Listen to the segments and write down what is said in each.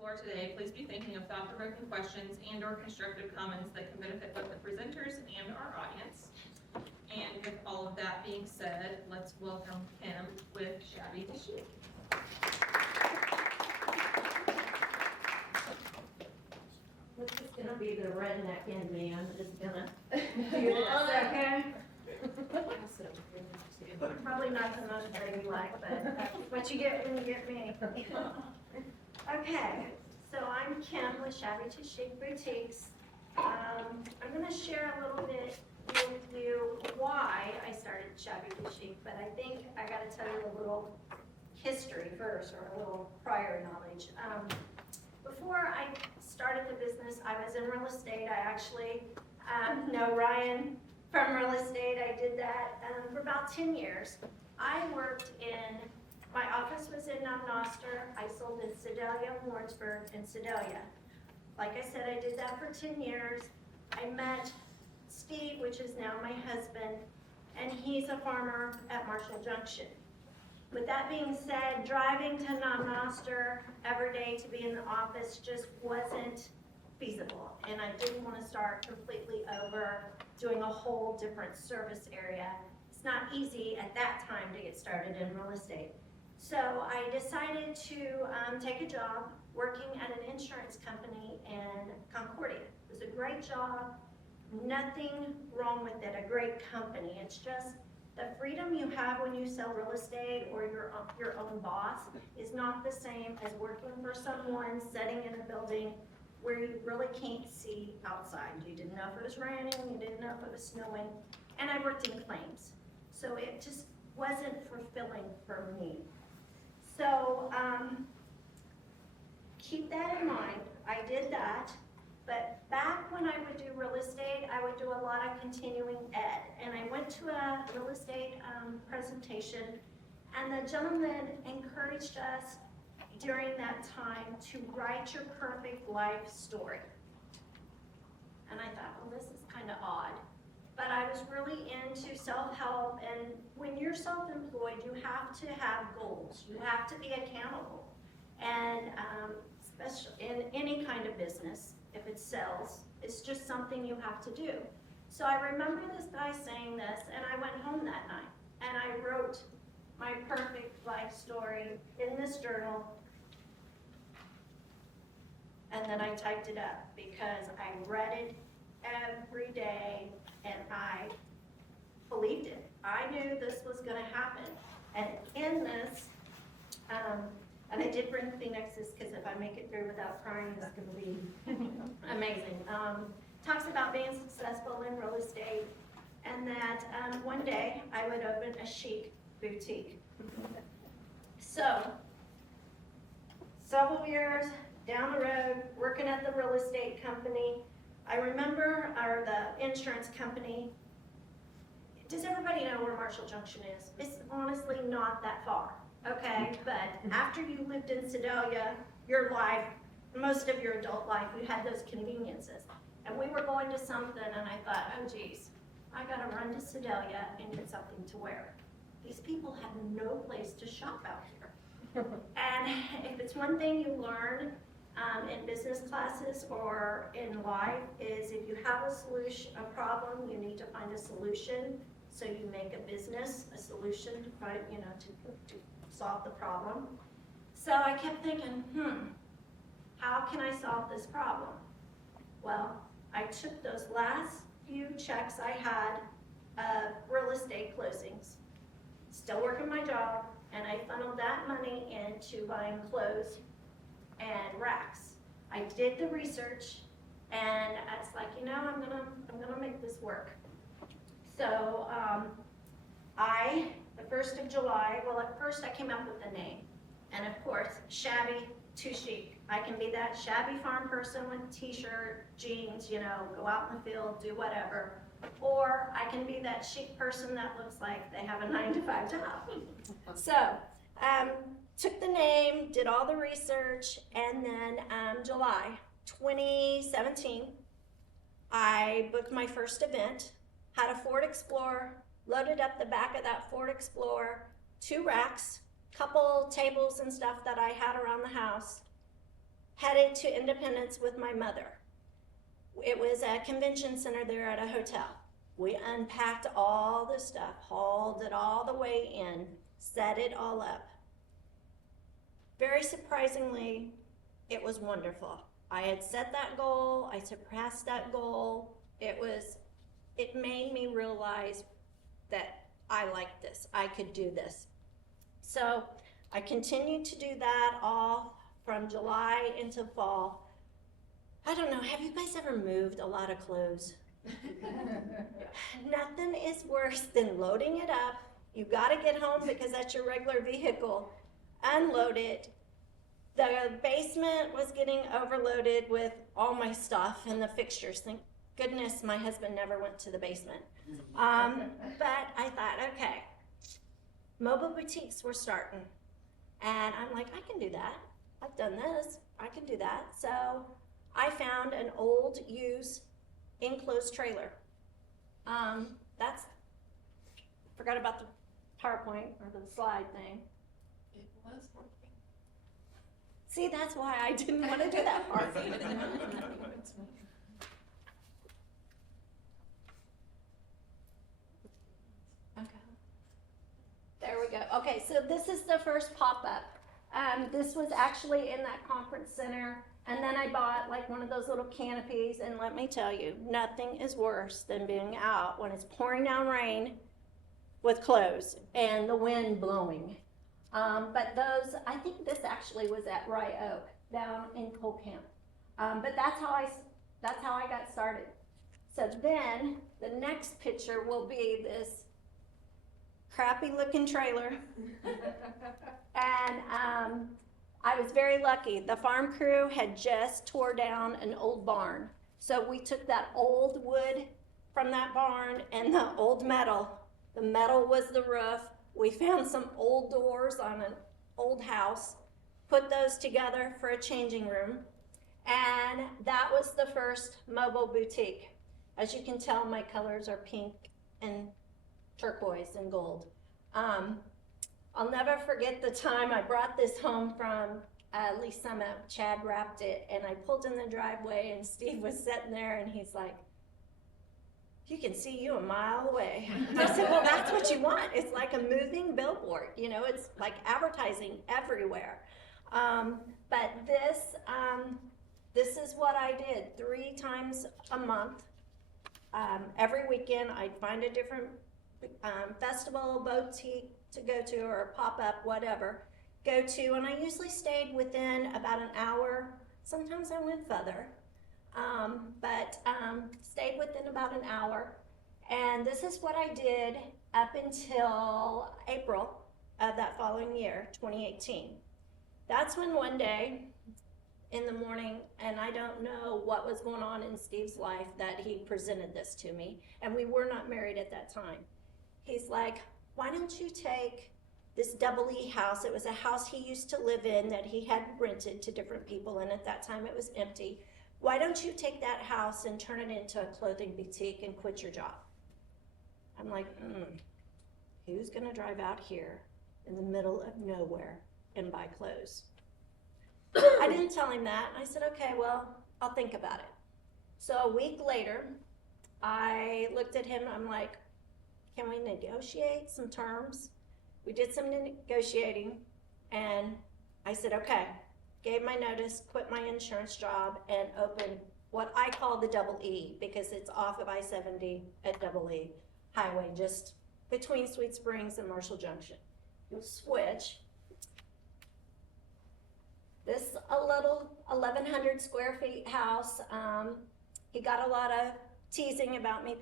floor today, please be thinking of thought-provoking questions and or constructive comments that can benefit both the presenters and our audience. And with all of that being said, let's welcome Kim with Shabby to Chic. This is gonna be the redneck in me. I'm just gonna do this, okay? Probably not the most ladylike, but that's what you get when you get me. Okay, so I'm Kim with Shabby to Chic Boutiques. I'm gonna share a little bit with you why I started Shabby to Chic, but I think I gotta tell you a little history first, or a little prior knowledge. Before I started the business, I was in real estate. I actually know Ryan from real estate. I did that for about 10 years. I worked in, my office was in Noster. I sold in Sedalia, Warrensburg, and Sedalia. Like I said, I did that for 10 years. I met Steve, which is now my husband, and he's a farmer at Marshall Junction. With that being said, driving to Noster every day to be in the office just wasn't feasible, and I didn't want to start completely over doing a whole different service area. It's not easy at that time to get started in real estate. So I decided to take a job working at an insurance company in Concordia. It was a great job, nothing wrong with it, a great company. It's just the freedom you have when you sell real estate or your own boss is not the same as working for someone, sitting in a building where you really can't see outside. You didn't know if it was raining, you didn't know if it was snowing, and I worked in claims. So it just wasn't fulfilling for me. So keep that in mind. I did that, but back when I would do real estate, I would do a lot of continuing ed. And I went to a real estate presentation, and the gentleman encouraged us during that time to write your perfect life story. And I thought, well, this is kind of odd. But I was really into self-help, and when you're self-employed, you have to have goals. You have to be accountable. And especially in any kind of business, if it sells, it's just something you have to do. So I remember this guy saying this, and I went home that night, and I wrote my perfect life story in this journal, and then I typed it up because I read it every day, and I believed it. I knew this was gonna happen. And in this, and I did bring Phoenixes because if I make it through without crying, it's gonna be amazing. Talks about being successful in real estate, and that one day I would open a chic boutique. So, several years down the road, working at the real estate company, I remember, or the insurance company. Does everybody know where Marshall Junction is? It's honestly not that far, okay? But after you lived in Sedalia, your life, most of your adult life, you had those conveniences. And we were going to something, and I thought, oh geez, I gotta run to Sedalia and get something to wear. These people have no place to shop out here. And if it's one thing you learn in business classes or in life, is if you have a solution, a problem, you need to find a solution. So you make a business, a solution to find, to solve the problem. So I kept thinking, how can I solve this problem? Well, I took those last few checks I had of real estate closings, still working my job, and I funneled that money into buying clothes and racks. I did the research, and I was like, I'm gonna make this work. So the 1st of July, well, at first I came up with the name, and of course, Shabby to Chic. I can be that shabby farm person with t-shirt, jeans, go out in the field, do whatever. Or I can be that chic person that looks like they have a 9-to-5 job. So, took the name, did all the research, and then July 2017, I booked my first event, had a Ford Explorer, loaded up the back of that Ford Explorer, 2 racks, couple tables and stuff that I had around the house, headed to Independence with my mother. It was a convention center there at a hotel. We unpacked all the stuff, hauled it all the way in, set it all up. Very surprisingly, it was wonderful. I had set that goal, I surpassed that goal. It made me realize that I liked this, I could do this. So I continued to do that all from July into fall. I don't know, have you guys ever moved a lot of clothes? Nothing is worse than loading it up. You gotta get home because that's your regular vehicle. Unload it. The basement was getting overloaded with all my stuff and the fixtures. Thank goodness my husband never went to the basement. But I thought, okay, mobile boutiques were starting. And I'm like, I can do that. I've done this, I can do that. So I found an old used enclosed trailer. Forgot about the PowerPoint or the slide thing. It was working. See, that's why I didn't want to do that part. Okay. There we go. Okay, so this is the first pop-up. This was actually in that conference center. And then I bought like one of those little canopies, and let me tell you, nothing is worse than being out when it's pouring down rain with clothes and the wind blowing. But those, I think this actually was at Rye Oak down in Cole Camp. But that's how I got started. So then the next picture will be this crappy looking trailer. And I was very lucky. The farm crew had just tore down an old barn. So we took that old wood from that barn and the old metal. The metal was the roof. We found some old doors on an old house, put those together for a changing room. And that was the first mobile boutique. As you can tell, my colors are pink and turquoise and gold. I'll never forget the time I brought this home from Lee Summit. Chad wrapped it, and I pulled in the driveway, and Steve was sitting there, and he's like, "You can see you a mile away." I said, "Well, that's what you want. It's like a moving billboard. You know, it's like advertising everywhere." But this is what I did 3 times a month. Every weekend, I'd find a different festival, boutique to go to, or a pop-up, whatever, go to, and I usually stayed within about an hour. Sometimes I went further, but stayed within about an hour. And this is what I did up until April of that following year, 2018. That's when one day in the morning, and I don't know what was going on in Steve's life, that he presented this to me, and we were not married at that time. He's like, "Why don't you take this double E house?" It was a house he used to live in that he had rented to different people, and at that time it was empty. "Why don't you take that house and turn it into a clothing boutique and quit your job?" I'm like, who's gonna drive out here in the middle of nowhere and buy clothes? I didn't tell him that. I said, okay, well, I'll think about it. So a week later, I looked at him and I'm like, can we negotiate some terms? We did some negotiating, and I said, okay. Gave my notice, quit my insurance job, and opened what I call the double E, because it's off of I-70 at double E highway, just between Sweet Springs and Marshall Junction. You'll switch. This a little 1,100 square feet house. He got a lot of teasing about me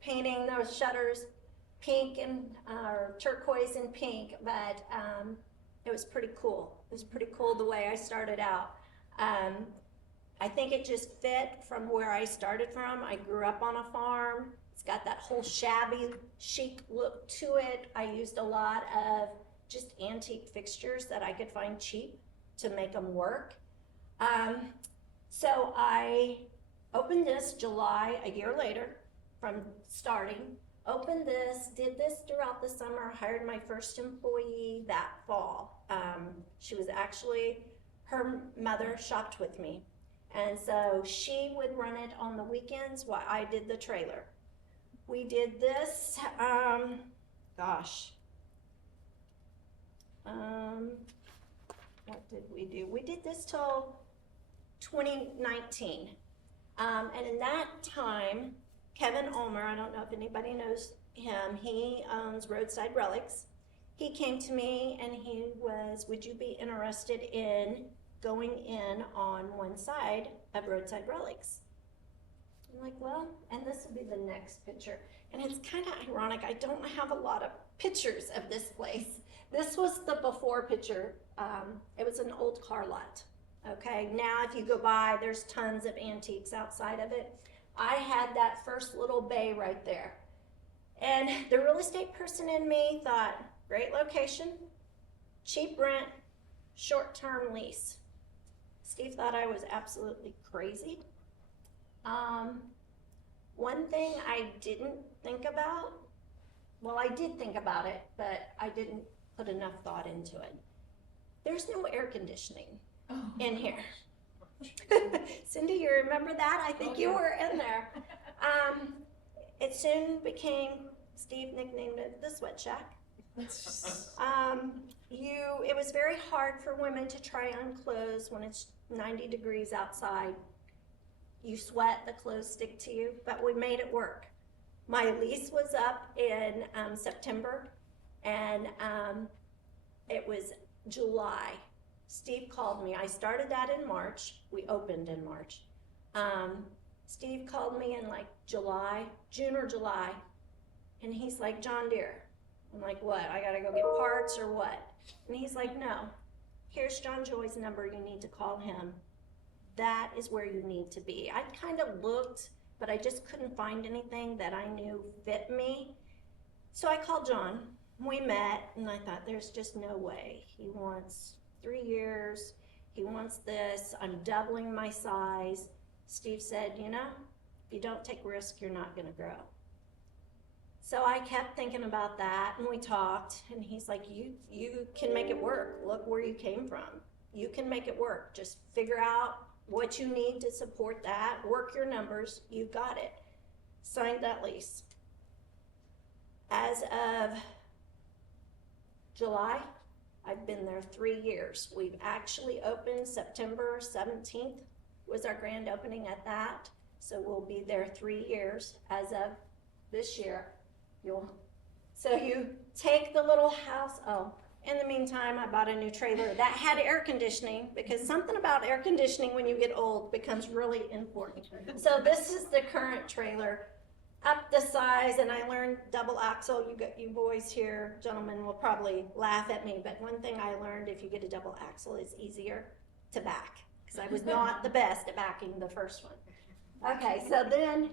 painting those shutters pink and turquoise and pink, but it was pretty cool. It was pretty cool the way I started out. I think it just fit from where I started from. I grew up on a farm. It's got that whole shabby, chic look to it. I used a lot of just antique fixtures that I could find cheap to make them work. So I opened this July, a year later from starting. Opened this, did this throughout the summer, hired my first employee that fall. She was actually, her mother shopped with me. And so she would run it on the weekends while I did the trailer. We did this, what did we do? We did this till 2019. And in that time, Kevin Ulmer, I don't know if anybody knows him, he owns Roadside Relics. He came to me and he was, would you be interested in going in on one side of Roadside Relics? I'm like, well, and this will be the next picture. And it's kind of ironic, I don't have a lot of pictures of this place. This was the before picture. It was an old car lot. Okay, now if you go by, there's tons of antiques outside of it. I had that first little bay right there. And the real estate person in me thought, great location, cheap rent, short-term lease. Steve thought I was absolutely crazy. One thing I didn't think about, well, I did think about it, but I didn't put enough thought into it. There's no air conditioning in here. Cindy, you remember that? I think you were in there. It soon became, Steve nicknamed it the sweat shack. It was very hard for women to try on clothes when it's 90 degrees outside. You sweat, the clothes stick to you, but we made it work. My lease was up in September, and it was July. Steve called me. I started that in March. We opened in March. Steve called me in like June or July, and he's like, John Deere. I'm like, what? I gotta go get parts or what? And he's like, no. Here's John Joy's number. You need to call him. That is where you need to be. I kind of looked, but I just couldn't find anything that I knew fit me. So I called John. We met, and I thought, there's just no way. He wants 3 years. He wants this. I'm doubling my size. Steve said, you know, if you don't take risk, you're not gonna grow. So I kept thinking about that, and we talked, and he's like, you can make it work. Look where you came from. You can make it work. Just figure out what you need to support that, work your numbers, you got it. Signed that lease. As of July, I've been there 3 years. We've actually opened September 17th was our grand opening at that. So we'll be there 3 years as of this year. So you take the little house, in the meantime, I bought a new trailer that had air conditioning, because something about air conditioning when you get old becomes really important. So this is the current trailer, up the size, and I learned double axle. You boys here, gentlemen, will probably laugh at me, but one thing I learned, if you get a double axle, it's easier to back, because I was not the best at backing the first one. Okay, so then,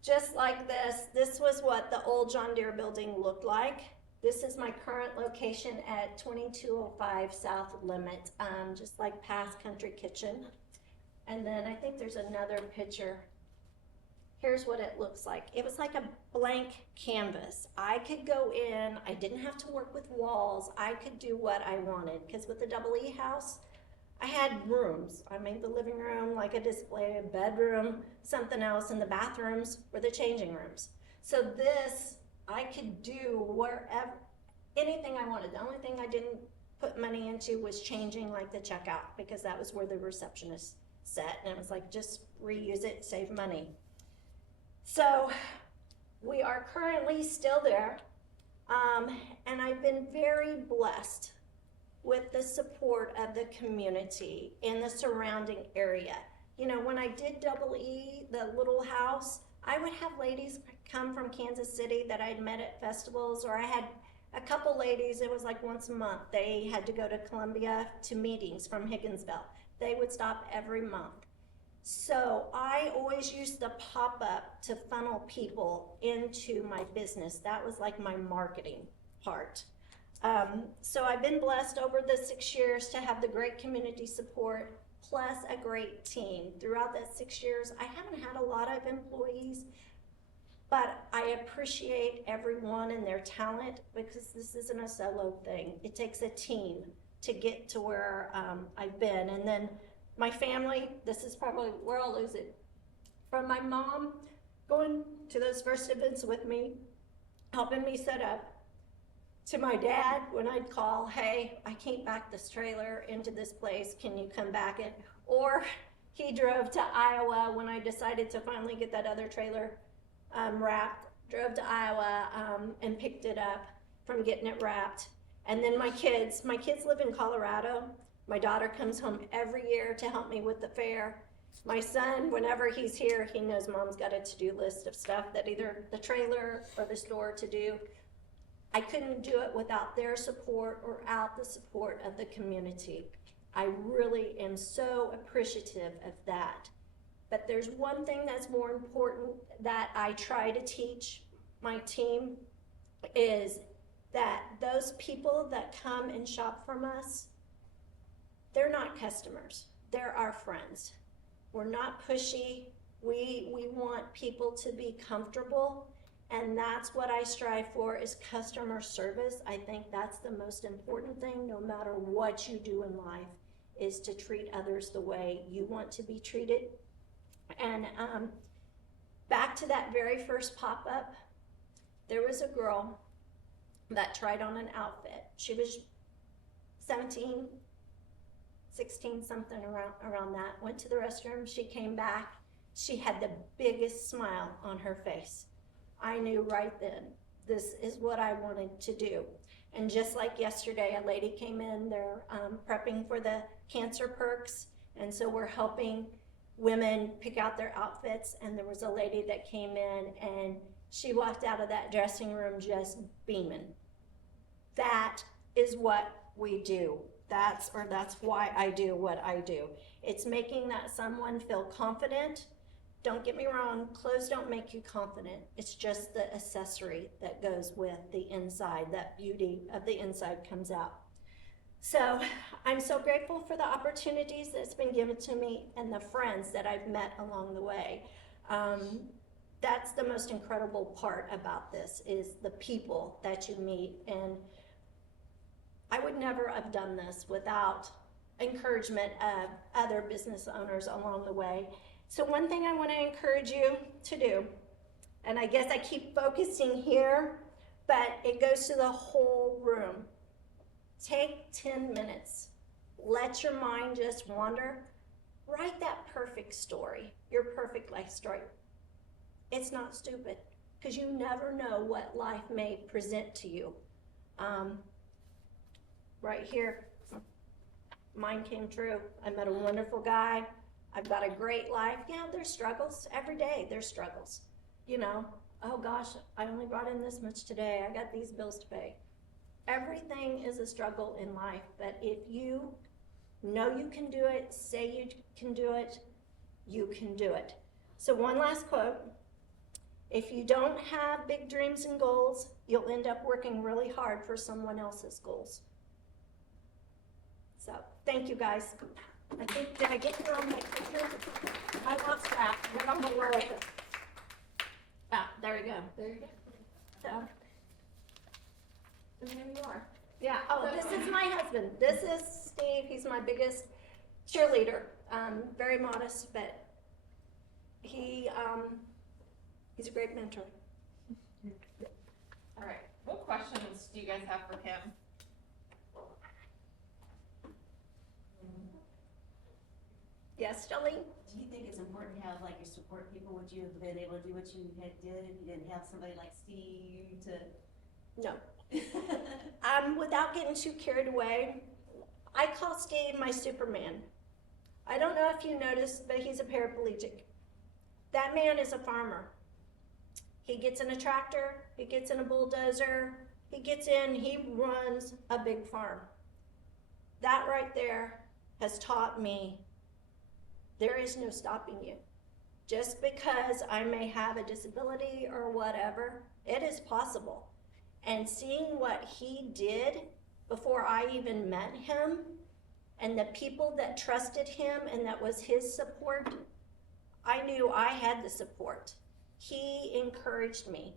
just like this was what the old John Deere building looked like. This is my current location at 2205 South Limit, just like past Country Kitchen. And then I think there's another picture. Here's what it looks like. It was like a blank canvas. I could go in, I didn't have to work with walls. I could do what I wanted, because with the Double E house, I had rooms. I made the living room like a display, a bedroom, something else, and the bathrooms were the changing rooms. So this, I could do wherever, anything I wanted. The only thing I didn't put money into was changing like the checkout, because that was where the receptionist sat, and it was like, just reuse it, save money. So we are currently still there, and I've been very blessed with the support of the community in the surrounding area. You know, when I did Double E, the little house, I would have ladies come from Kansas City that I'd met at festivals, or I had a couple ladies, it was like once a month, they had to go to Columbia to meetings from Higginsville. They would stop every month. So I always used the pop-up to funnel people into my business. That was like my marketing part. So I've been blessed over the 6 years to have the great community support, plus a great team. Throughout that 6 years, I haven't had a lot of employees, but I appreciate everyone and their talent, because this isn't a solo thing. It takes a team to get to where I've been. And then my family, this is probably where I'll lose it. From my mom going to those first events with me, helping me set up, to my dad when I'd call, hey, I can't back this trailer into this place, can you come back it? Or he drove to Iowa when I decided to finally get that other trailer wrapped, drove to Iowa and picked it up from getting it wrapped. And then my kids live in Colorado. My daughter comes home every year to help me with the fair. My son, whenever he's here, he knows mom's got a to-do list of stuff that either the trailer or the store to do. I couldn't do it without their support or without the support of the community. I really am so appreciative of that. But there's one thing that's more important that I try to teach my team is that those people that come and shop from us, they're not customers, they're our friends. We're not pushy. We want people to be comfortable, and that's what I strive for is customer service. I think that's the most important thing, no matter what you do in life, is to treat others the way you want to be treated. And back to that very first pop-up, there was a girl that tried on an outfit. She was 17, 16, something around that, went to the restroom, she came back, she had the biggest smile on her face. I knew right then, this is what I wanted to do. And just like yesterday, a lady came in, they're prepping for the cancer perks, and so we're helping women pick out their outfits, and there was a lady that came in and she walked out of that dressing room just beaming. That is what we do. That's why I do what I do. It's making that someone feel confident. Don't get me wrong, clothes don't make you confident. It's just the accessory that goes with the inside, that beauty of the inside comes out. So I'm so grateful for the opportunities that's been given to me and the friends that I've met along the way. That's the most incredible part about this, is the people that you meet. And I would never have done this without encouragement of other business owners along the way. So one thing I want to encourage you to do, and I guess I keep focusing here, but it goes to the whole room. Take 10 minutes. Let your mind just wander. Write that perfect story, your perfect life story. It's not stupid, because you never know what life may present to you. Right here, mine came true. I met a wonderful guy. I've got a great life. Yeah, there's struggles. Every day there's struggles. You know, oh gosh, I only brought in this much today. I got these bills to pay. Everything is a struggle in life, but if you know you can do it, say you can do it, you can do it. So one last quote. If you don't have big dreams and goals, you'll end up working really hard for someone else's goals. So, thank you guys. I think, did I get here on my picture? I lost that. I don't know where it is. Ah, there you go. There you go. So, And here you are. yeah, oh, this is my husband. This is Steve. He's my biggest cheerleader. Very modest, but he's a great mentor. All right, what questions do you guys have for Kim? Yes, Jolene? Do you think it's important to have like your support people? Would you have been able to do what you did if you didn't have somebody like Steve to? No. Without getting too carried away, I call Steve my Superman. I don't know if you noticed, but he's a paraplegic. That man is a farmer. He gets in a tractor, he gets in a bulldozer, he runs a big farm. That right there has taught me there is no stopping you. Just because I may have a disability or whatever, it is possible. And seeing what he did before I even met him, and the people that trusted him and that was his support, I knew I had the support. He encouraged me.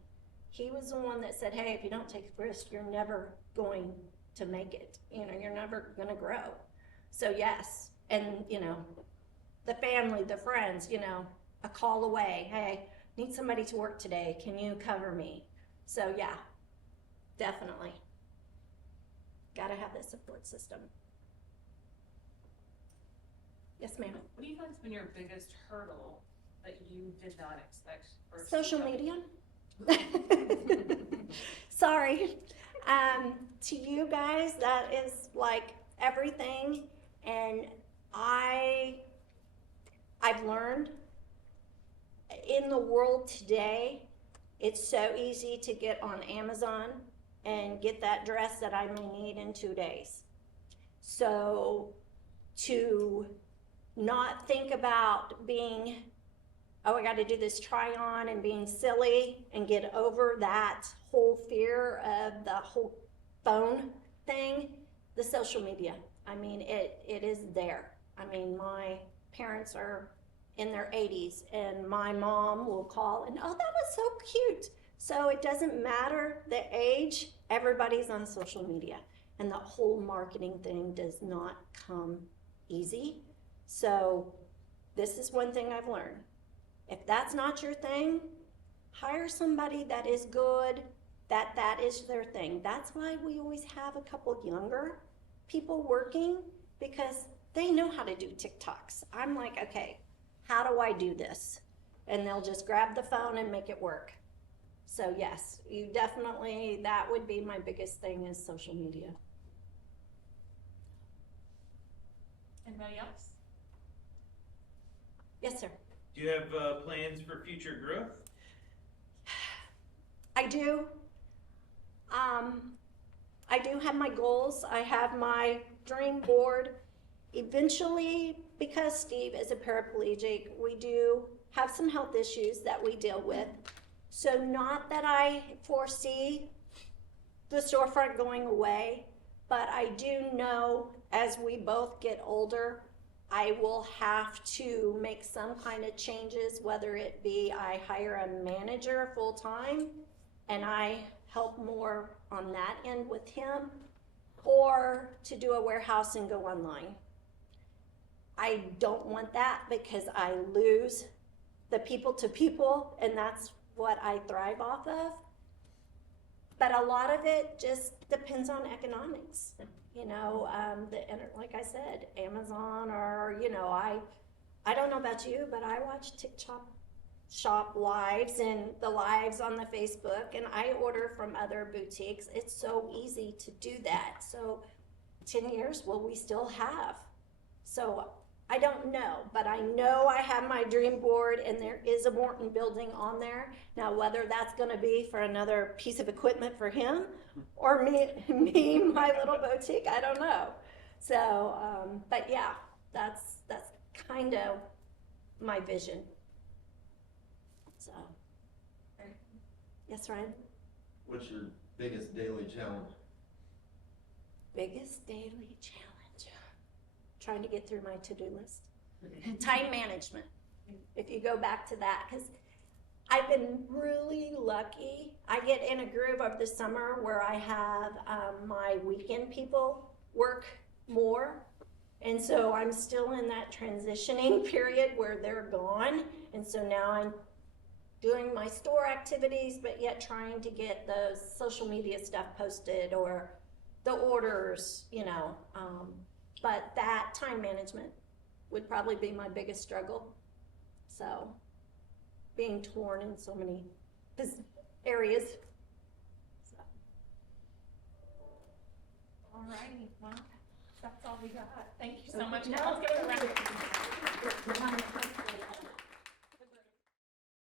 He was the one that said, hey, if you don't take a risk, you're never going to make it. You know, you're never gonna grow. So yes, and you know, the family, the friends, you know, a call away. Hey, need somebody to work today. Can you cover me? So yeah, definitely. Gotta have that support system. Yes, ma'am. What do you think has been your biggest hurdle that you did not expect? For Social Shabby? media. Sorry. To you guys, that is like everything. And I've learned in the world today, it's so easy to get on Amazon and get that dress that I may need in 2 days. So to not think about being, oh, I got to do this try on and being silly and get over that whole fear of the whole phone thing, the social media. I mean, it is there. I mean, my parents are in their 80s and my mom will call and, oh, that was so cute. So it doesn't matter the age, everybody's on social media. And the whole marketing thing does not come easy. So this is one thing I've learned. If that's not your thing, hire somebody that is good, that is their thing. That's why we always have a couple younger people working, because they know how to do TikToks. I'm like, okay, how do I do this? And they'll just grab the phone and make it work. So yes, you definitely, that would be my biggest thing is social media. Anybody else? Yes, sir. Do you have plans for future growth? I do. I do have my goals. I have my dream board. Eventually, because Steve is a paraplegic, we do have some health issues that we deal with. So not that I foresee the storefront going away, but I do know as we both get older, I will have to make some kind of changes, whether it be I hire a manager full-time and I help more on that end with him, or to do a warehouse and go online. I don't want that because I lose the people to people, and that's what I thrive off of. But a lot of it just depends on economics. You know, like I said, Amazon, or, you know, I don't know about you, but I watch TikTok shop lives and the lives on the Facebook, and I order from other boutiques. It's so easy to do that. So 10 years, will we still have? So I don't know, but I know I have my dream board, and there is a Morton building on there. Now, whether that's gonna be for another piece of equipment for him, or me, my little boutique, I don't know. So, but yeah, that's kind of my vision. So, yes, Ryan? What's your biggest daily challenge? Biggest daily challenge? Trying to get through my to-do list. Time management. If you go back to that, because I've been really lucky. I get in a groove over the summer where I have my weekend people work more. And so I'm still in that transitioning period where they're gone. And so now I'm doing my store activities, but yet trying to get the social media stuff posted or the orders, you know. But that time management would probably be my biggest struggle. So being torn in so many areas. So. All righty, well, that's all we got. Thank you so much. No, Let's give it a round.